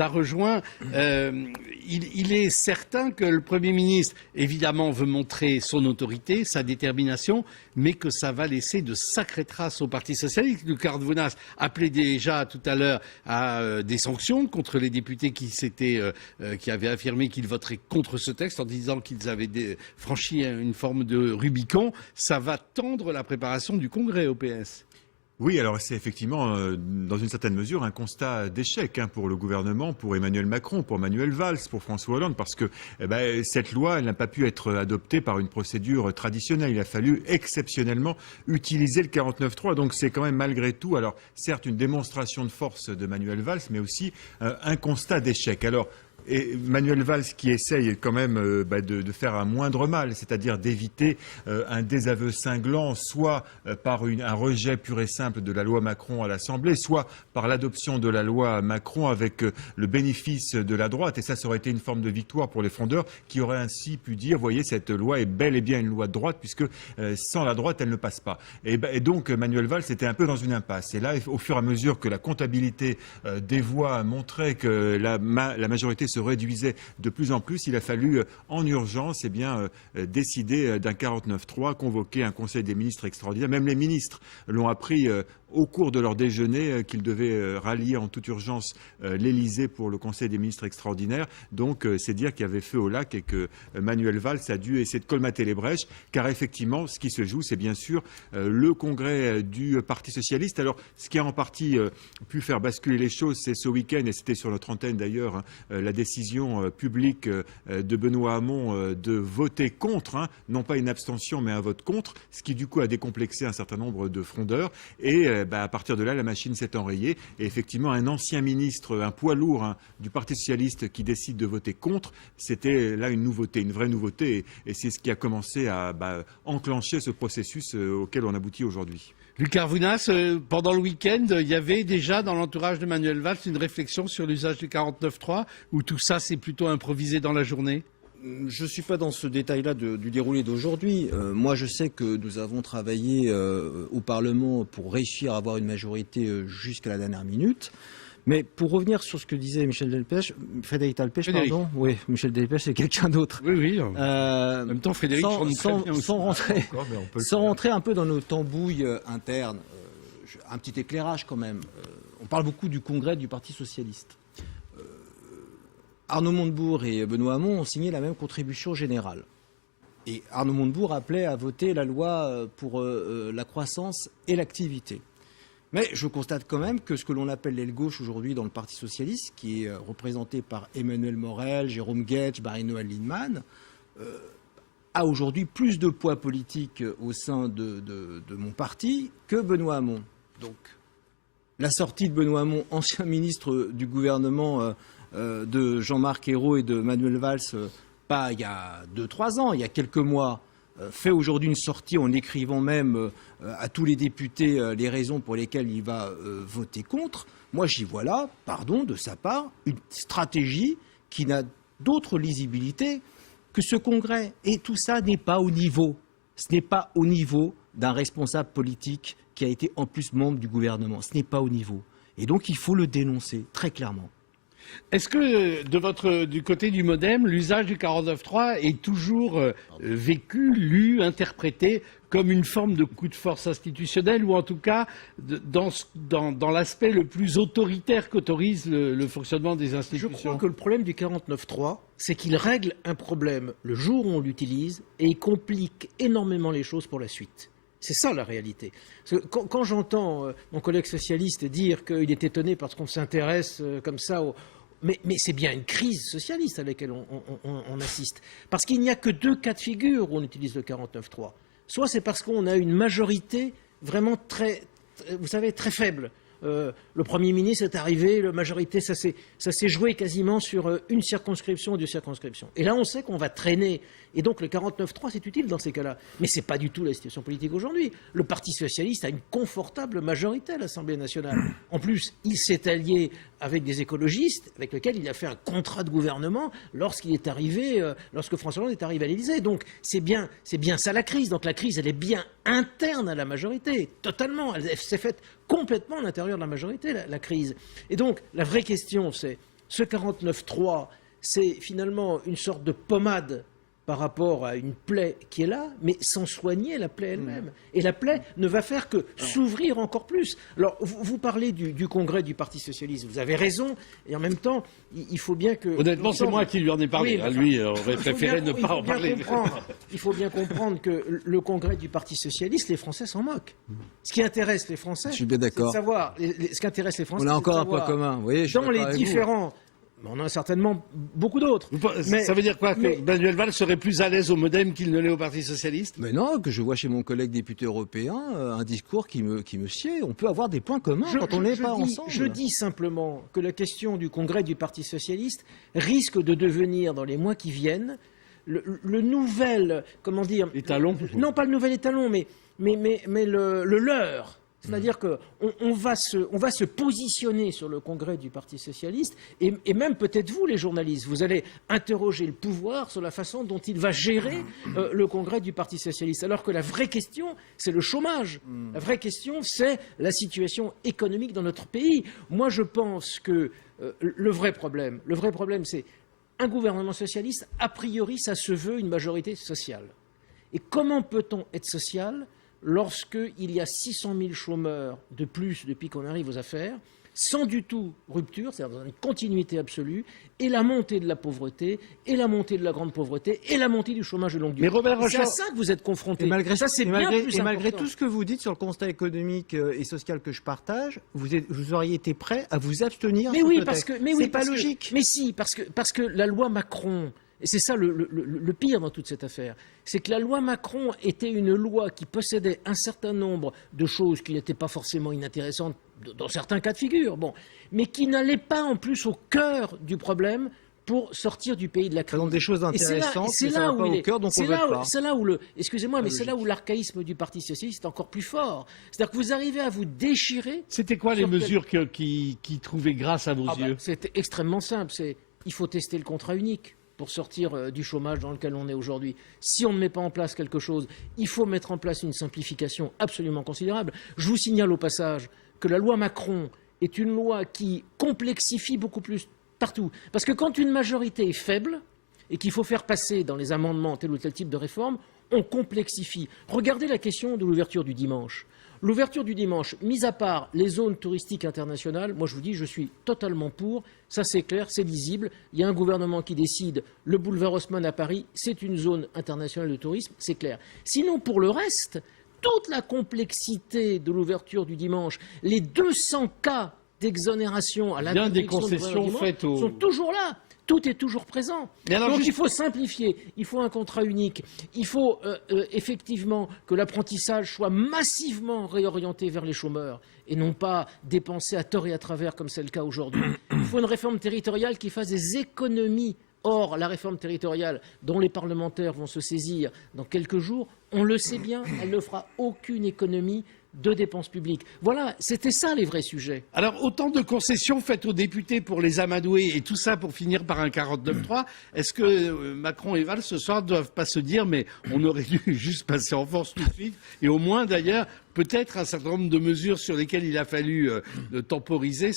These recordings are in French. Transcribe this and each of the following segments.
a rejoint. Il est certain que le Premier ministre, évidemment, veut montrer son autorité, sa détermination, mais que ça va laisser de sacrées traces au Parti socialiste. Lucas Arnounas appelait déjà tout à l'heure à des sanctions contre les députés qui avaient affirmé qu'ils voteraient contre ce texte en disant qu'ils avaient franchi une forme de Rubicon. Ça va tendre la préparation du Congrès au PS. Oui, alors c'est effectivement, dans une certaine mesure, un constat d'échec pour le gouvernement, pour Emmanuel Macron, pour Manuel Valls, pour François Hollande, parce que cette loi, elle n'a pas pu être adoptée par une procédure traditionnelle. Il a fallu exceptionnellement utiliser le 49.3. Donc c'est quand même malgré tout, alors certes une démonstration de force de Manuel Valls, mais aussi un constat d'échec. Alors, et Manuel Valls qui essaye quand même de faire un moindre mal, c'est-à-dire d'éviter un désaveu cinglant, soit par un rejet pur et simple de la loi Macron à l'Assemblée, soit par l'adoption de la loi Macron avec le bénéfice de la droite. Et ça aurait été une forme de victoire pour les frondeurs qui auraient ainsi pu dire, voyez, cette loi est bel et bien une loi de droite, puisque sans la droite, elle ne passe pas. Et donc Manuel Valls était un peu dans une impasse. Et là, au fur et à mesure que la comptabilité des voix montrait que la majorité se réduisait de plus en plus, il a fallu en urgence décider d'un 49.3, convoquer un conseil des ministres extraordinaire. Même les ministres l'ont appris au cours de leur déjeuner qu'ils devaient rallier en toute urgence l'Élysée pour le conseil des ministres extraordinaire. Donc c'est dire qu'il y avait feu au lac et que Manuel Valls a dû essayer de colmater les brèches, car effectivement ce qui se joue, c'est bien sûr le congrès du Parti socialiste. Alors ce qui a en partie pu faire basculer les choses, c'est ce week-end, et c'était sur notre antenne d'ailleurs, la décision publique de Benoît Hamon de voter contre, non pas une abstention mais un vote contre, ce qui du coup a décomplexé un certain nombre de frondeurs. Et à partir de là, la machine s'est enrayée. Et effectivement, un ancien ministre, un poids lourd du Parti socialiste qui décide de voter contre, c'était là une nouveauté, une vraie nouveauté. Et c'est ce qui a commencé à enclencher ce processus auquel on aboutit aujourd'hui. Lucas Arnounas, pendant le week-end, il y avait déjà dans l'entourage de Manuel Valls une réflexion sur l'usage du 49.3, ou tout ça c'est plutôt improvisé dans la journée? Je ne suis pas dans ce détail-là du déroulé d'aujourd'hui. Moi, je sais que nous avons travaillé au Parlement pour réussir à avoir une majorité jusqu'à la dernière minute. Mais pour revenir sur ce que disait Frédéric Delpech, pardon. Oui, Michel Delpech, c'est quelqu'un d'autre. Oui. En même temps, Frédéric, sans rentrer un peu dans nos tambouilles internes, un petit éclairage quand même. On parle beaucoup du congrès du Parti socialiste. Arnaud Montebourg et Benoît Hamon ont signé la même contribution générale. Et Arnaud Montebourg appelait à voter la loi pour la croissance et l'activité. Mais je constate quand même que ce que l'on appelle l'aile gauche aujourd'hui dans le Parti socialiste, qui est représenté par Emmanuel Morel, Jérôme Guedj, Marie-Noëlle Lienemann, a aujourd'hui plus de poids politique au sein de mon parti que Benoît Hamon. Donc, la sortie de Benoît Hamon, ancien ministre du gouvernement de Jean-Marc Ayrault et de Manuel Valls, pas il y a 2-3 ans, il y a quelques mois, fait aujourd'hui une sortie en écrivant même à tous les députés les raisons pour lesquelles il va voter contre. Moi, j'y vois là, pardon, de sa part, une stratégie qui n'a d'autre lisibilité que ce congrès. Et tout ça n'est pas au niveau. Ce n'est pas au niveau d'un responsable politique qui a été en plus membre du gouvernement. Ce n'est pas au niveau. Et donc, il faut le dénoncer très clairement. Est-ce que du côté du MoDem, l'usage du 49.3 est toujours vécu, lu, interprété comme une forme de coup de force institutionnel, ou en tout cas dans l'aspect le plus autoritaire qu'autorise le fonctionnement des institutions? Je crois que le problème du 49.3, c'est qu'il règle un problème le jour où on l'utilise et il complique énormément les choses pour la suite. C'est ça la réalité. Quand j'entends mon collègue socialiste dire qu'il est étonné parce qu'on s'intéresse comme ça mais c'est bien une crise socialiste à laquelle on assiste. Parce qu'il n'y a que 2 cas de figure où on utilise le 49.3. Soit c'est parce qu'on a une majorité vraiment très faible. Le Premier ministre est arrivé, la majorité, ça s'est joué quasiment sur une circonscription ou 2 circonscriptions. Et là, on sait qu'on va traîner. Et donc, le 49.3, c'est utile dans ces cas-là. Mais ce n'est pas du tout la situation politique aujourd'hui. Le Parti socialiste a une confortable majorité à l'Assemblée nationale. En plus, il s'est allié avec des écologistes, avec lesquels il a fait un contrat de gouvernement lorsque François Hollande est arrivé à l'Élysée. Donc, c'est bien ça la crise. Donc, la crise, elle est bien interne à la majorité, totalement. Elle s'est faite complètement à l'intérieur de la majorité. surmonter la crise. Et donc, la vraie question, c'est ce 49.3, c'est finalement une sorte de pommade par rapport à une plaie qui est là, mais sans soigner la plaie elle-même. Et la plaie ne va faire que s'ouvrir encore plus. Alors, vous parlez du congrès du Parti socialiste, vous avez raison, et en même temps, il faut bien que... Honnêtement, c'est moi qui lui en ai parlé. Oui, Lui aurait préféré ne pas en parler. Il faut bien comprendre que le congrès du Parti socialiste, les Français s'en moquent. Ce qui intéresse les Français, Je suis bien d'accord. c'est de savoir... Ce qui intéresse les Français, On a encore c'est un de point savoir, commun. Vous voyez, je suis dans d'accord les avec vous. différents... On en a certainement beaucoup d'autres. Ça veut dire quoi, mais- que Manuel Valls serait plus à l'aise au Modem qu'il ne l'est au Parti socialiste? Mais non, que je vois chez mon collègue député européen un discours qui me sied. On peut avoir des points communs quand on n'est pas ensemble. Je dis simplement que la question du congrès du Parti socialiste risque de devenir, dans les mois qui viennent, le nouvel, comment dire... Étalon. Non, pas le nouvel étalon, mais le leur. C'est-à-dire qu'on va se positionner sur le congrès du Parti socialiste, et même peut-être vous, les journalistes, vous allez interroger le pouvoir sur la façon dont il va gérer le congrès du Parti socialiste. Alors que la vraie question, c'est le chômage. La vraie question, c'est la situation économique dans notre pays. Moi, je pense que le vrai problème, c'est un gouvernement socialiste, a priori, ça se veut une majorité sociale. Et comment peut-on être social lorsqu'il y a 600 000 chômeurs de plus depuis qu'on arrive aux affaires, sans du tout rupture, c'est-à-dire dans une continuité absolue, et la montée de la pauvreté, et la montée de la grande pauvreté, et la montée du chômage de longue durée. Mais Robert C'est à Rochard- ça que vous êtes confrontés. Et malgré, ça, c'est et bien malgré- plus et malgré important. tout ce que vous dites sur le constat économique et social que je partage, vous auriez été prêt à vous abstenir Mais sur oui, ce parce texte. que, mais oui, c'est pas parce que- logique. mais si, parce que la loi Macron, et c'est ça le pire dans toute cette affaire, c'est que la loi Macron était une loi qui possédait un certain nombre de choses qui n'étaient pas forcément inintéressantes dans certains cas de figure, bon, mais qui n'allaient pas en plus au cœur du problème pour sortir du pays de la crise. Présente des choses Et c'est là- intéressantes, c'est mais ça là va où pas il au est- cœur, donc on c'est ne là vote où- pas. c'est là où excusez-moi, mais Pas c'est là où l'archaïsme du Parti socialiste est encore plus fort. C'est-à-dire que vous arrivez à vous déchirer. C'était quoi les Sur quel- mesures qui trouvaient grâce à vos yeux? C'est extrêmement simple. Il faut tester le contrat unique pour sortir du chômage dans lequel on est aujourd'hui. Si on ne met pas en place quelque chose, il faut mettre en place une simplification absolument considérable. Je vous signale au passage que la loi Macron est une loi qui complexifie beaucoup plus partout. Parce que quand une majorité est faible et qu'il faut faire passer dans les amendements tel ou tel type de réforme, on complexifie. Regardez la question de l'ouverture du dimanche. L'ouverture du dimanche, mis à part les zones touristiques internationales, moi je vous dis, je suis totalement pour. Ça c'est clair, c'est lisible. Il y a un gouvernement qui décide, le boulevard Haussmann à Paris, c'est une zone internationale de tourisme, c'est clair. Sinon, pour le reste, toute la complexité de l'ouverture du dimanche, les 200 cas d'exonération à Bien des l'interdiction de concessions l'ouverture du dimanche faites aux- sont toujours là. Tout est toujours présent. Mais alors, Donc juste- il faut simplifier, il faut un contrat unique, il faut effectivement que l'apprentissage soit massivement réorienté vers les chômeurs et non pas dépensé à tort et à travers comme c'est le cas aujourd'hui. Il faut une réforme territoriale qui fasse des économies. Or, la réforme territoriale dont les parlementaires vont se saisir dans quelques jours, on le sait bien, elle ne fera aucune économie de dépenses publiques. Voilà, c'était ça les vrais sujets. Alors, autant de concessions faites aux députés pour les amadouer et tout ça pour finir par un 49-3, est-ce que Macron et Valls ce soir ne doivent pas se dire mais on aurait dû juste passer en force tout de suite et au moins d'ailleurs peut-être un certain nombre de mesures sur lesquelles il a fallu temporiser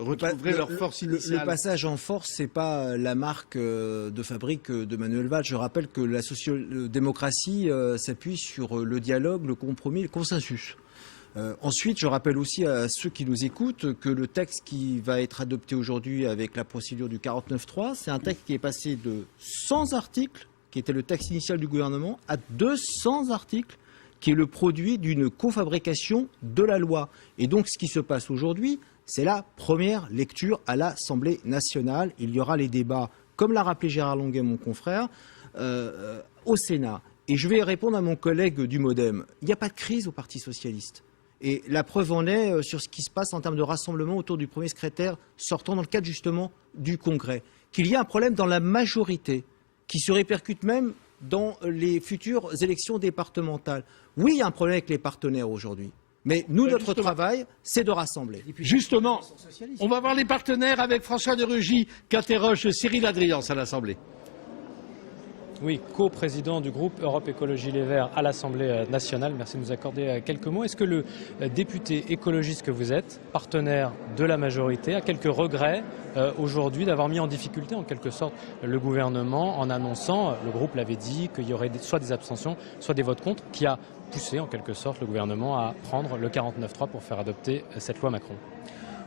retrouveraient leur force Le initiale. passage en force, c'est pas la marque de fabrique de Manuel Valls. Je rappelle que la sociodémocratie s'appuie sur le dialogue, le compromis, le consensus. Ensuite, je rappelle aussi à ceux qui nous écoutent que le texte qui va être adopté aujourd'hui avec la procédure du 49.3, c'est un texte qui est passé de 100 articles, qui était le texte initial du gouvernement, à 200 articles, qui est le produit d'une cofabrication de la loi. Et donc, ce qui se passe aujourd'hui, c'est la première lecture à l'Assemblée nationale. Il y aura les débats, comme l'a rappelé Gérard Longuet, mon confrère, au Sénat. Et je vais répondre à mon collègue du Modem. Il n'y a pas de crise au Parti socialiste. Et la preuve en est sur ce qui se passe en termes de rassemblement autour du premier secrétaire sortant dans le cadre justement du Congrès. Qu'il y a un problème dans la majorité, qui se répercute même dans les futures élections départementales. Oui, il y a un problème avec les partenaires aujourd'hui. Mais nous, notre justement. travail, c'est de rassembler. Justement, on va voir les partenaires avec François de Rugy qu'interroge Cyril Adriance à l'Assemblée. Oui, co-président du groupe Europe Écologie Les Verts à l'Assemblée nationale. Merci de nous accorder quelques mots. Est-ce que le député écologiste que vous êtes, partenaire de la majorité, a quelques regrets aujourd'hui d'avoir mis en difficulté en quelque sorte le gouvernement en annonçant, le groupe l'avait dit, qu'il y aurait soit des abstentions, soit des votes contre, qui a poussé en quelque sorte le gouvernement à prendre le 49.3 pour faire adopter cette loi Macron?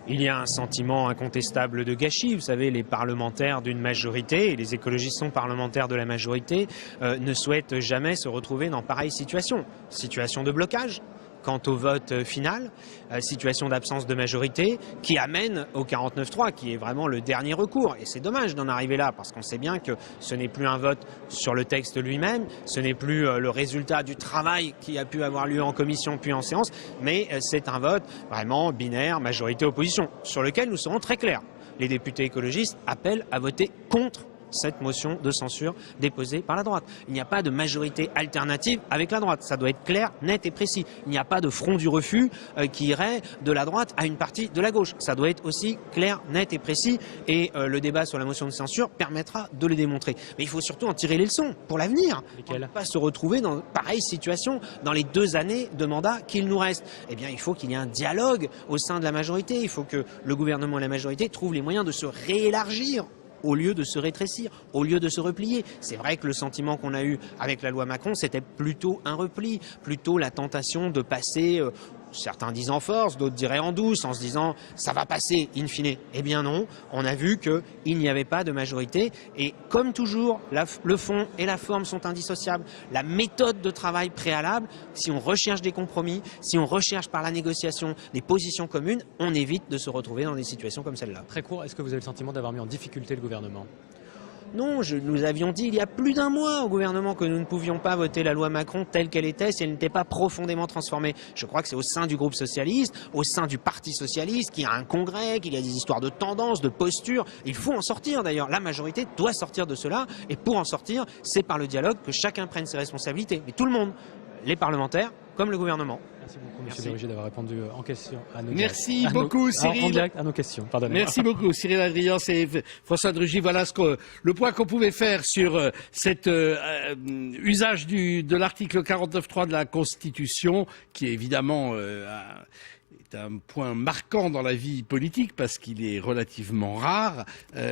Il y a un sentiment incontestable de gâchis. Vous savez, les parlementaires d'une majorité, et les écologistes sont parlementaires de la majorité, ne souhaitent jamais se retrouver dans pareille situation. Situation de blocage quant au vote final, situation d'absence de majorité qui amène au 49.3, qui est vraiment le dernier recours. Et c'est dommage d'en arriver là, parce qu'on sait bien que ce n'est plus un vote sur le texte lui-même, ce n'est plus le résultat du travail qui a pu avoir lieu en commission puis en séance, mais c'est un vote vraiment binaire, majorité-opposition, sur lequel nous serons très clairs. Les députés écologistes appellent à voter contre cette motion de censure déposée par la droite. Il n'y a pas de majorité alternative avec la droite. Ça doit être clair, net et précis. Il n'y a pas de front du refus qui irait de la droite à une partie de la gauche. Ça doit être aussi clair, net et précis. Et le débat sur la motion de censure permettra de le démontrer. Mais il faut surtout en tirer les leçons pour l'avenir. On ne peut pas se retrouver dans pareille situation dans les 2 années de mandat qu'il nous reste. Eh bien, il faut qu'il y ait un dialogue au sein de la majorité. Il faut que le gouvernement et la majorité trouvent les moyens de se réélargir au lieu de se rétrécir, au lieu de se replier. C'est vrai que le sentiment qu'on a eu avec la loi Macron, c'était plutôt un repli, plutôt la tentation de passer, certains disent en force, d'autres diraient en douce, en se disant ça va passer in fine. Eh bien non, on a vu qu'il n'y avait pas de majorité et comme toujours, le fond et la forme sont indissociables. La méthode de travail préalable, si on recherche des compromis, si on recherche par la négociation des positions communes, on évite de se retrouver dans des situations comme celle-là. Très court, est-ce que vous avez le sentiment d'avoir mis en difficulté le gouvernement? Non, nous avions dit il y a plus d'1 mois au gouvernement que nous ne pouvions pas voter la loi Macron telle qu'elle était si elle n'était pas profondément transformée. Je crois que c'est au sein du groupe socialiste, au sein du Parti socialiste, qu'il y a un congrès, qu'il y a des histoires de tendance, de posture. Il faut en sortir d'ailleurs. La majorité doit sortir de cela et pour en sortir, c'est par le dialogue que chacun prenne ses responsabilités. Mais tout le monde, les parlementaires comme le gouvernement. Merci beaucoup, M. Berrugier, d'avoir répondu en question à nos Merci beaucoup, Cyril. En direct à nos questions, pardonnez-moi. Merci beaucoup, Cyril Adrian et François Drugy. Voilà le point qu'on pouvait faire sur cet usage de l'article 49.3 de la Constitution, qui est évidemment est un point marquant dans la vie politique parce qu'il est relativement rare.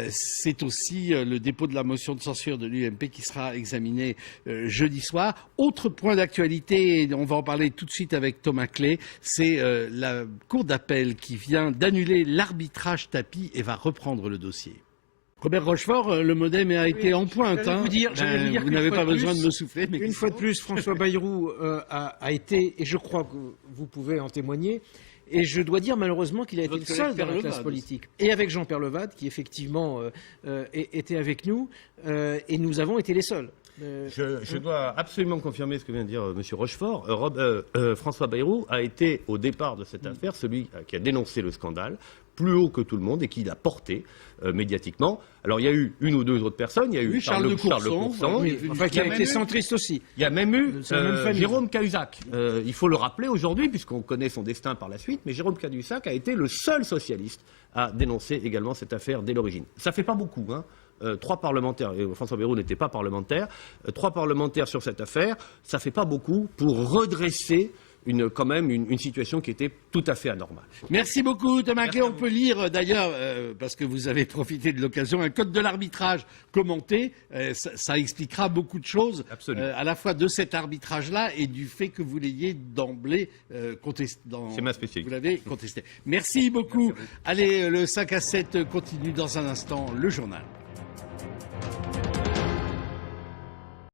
C'est aussi le dépôt de la motion de censure de l'UMP qui sera examiné jeudi soir. Autre point d'actualité, on va en parler tout de suite avec Thomas Clé, c'est la Cour d'appel qui vient d'annuler l'arbitrage tapis et va reprendre le dossier. Robert Rochefort, le MoDem a été en pointe. J'allais vous dire vous n'avez pas besoin de me souffler. Mais une fois de plus, François Bayrou a été, et je crois que vous pouvez en témoigner, et je dois dire malheureusement qu'il a été le seul dans la classe politique. Et avec Jean-Pierre Levade, qui effectivement était avec nous, et nous avons été les seuls. Je dois absolument confirmer ce que vient de dire M. Rochefort. François Bayrou a été, au départ de cette affaire, celui qui a dénoncé le scandale, plus haut que tout le monde, et qui l'a porté médiatiquement. Alors, il y a eu 1 ou 2 autres personnes. Il y a eu Charles de Courson, qui a été centriste aussi. Il y a même eu Jérôme Cahuzac. Il faut le rappeler aujourd'hui, puisqu'on connaît son destin par la suite, mais Jérôme Cahuzac a été le seul socialiste à dénoncer également cette affaire dès l'origine. Ça ne fait pas beaucoup, hein. 3 parlementaires, et François Bayrou n'était pas parlementaire, 3 parlementaires sur cette affaire, ça ne fait pas beaucoup pour redresser quand même une situation qui était tout à fait anormale. Merci beaucoup Thomas Clé. On peut lire d'ailleurs, parce que vous avez profité de l'occasion, un code de l'arbitrage commenté. Ça expliquera beaucoup de choses, à la fois de cet arbitrage-là et du fait que vous l'ayez d'emblée contesté. C'est ma spécialité. Vous l'avez contesté. Merci beaucoup. Allez, le 5 à 7 continue dans un instant, le journal.